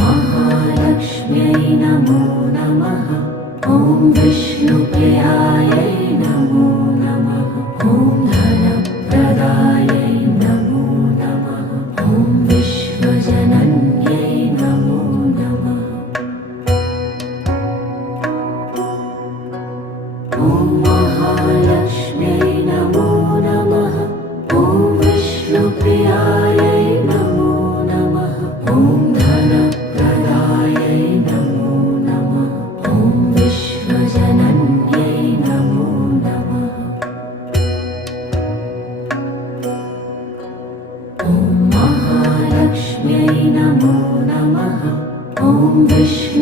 महालक्ष्म्यै नमो नमः। ॐ विष्णुप्रियायै नमो नमः। ॐ धनप्रदायै नमो नमः। ॐ विश्वजनन्यै नमो नमः। ॐ महालक्ष्म्यै नमो नमः। ॐ विष्णुप्रियायै नमो नमः। ॐ धनप्रदायै नमो नमः। ॐ विश्वजनन्यै नमो नमः। ॐ महालक्ष्म्यै नमो नमः। ॐ विष्णु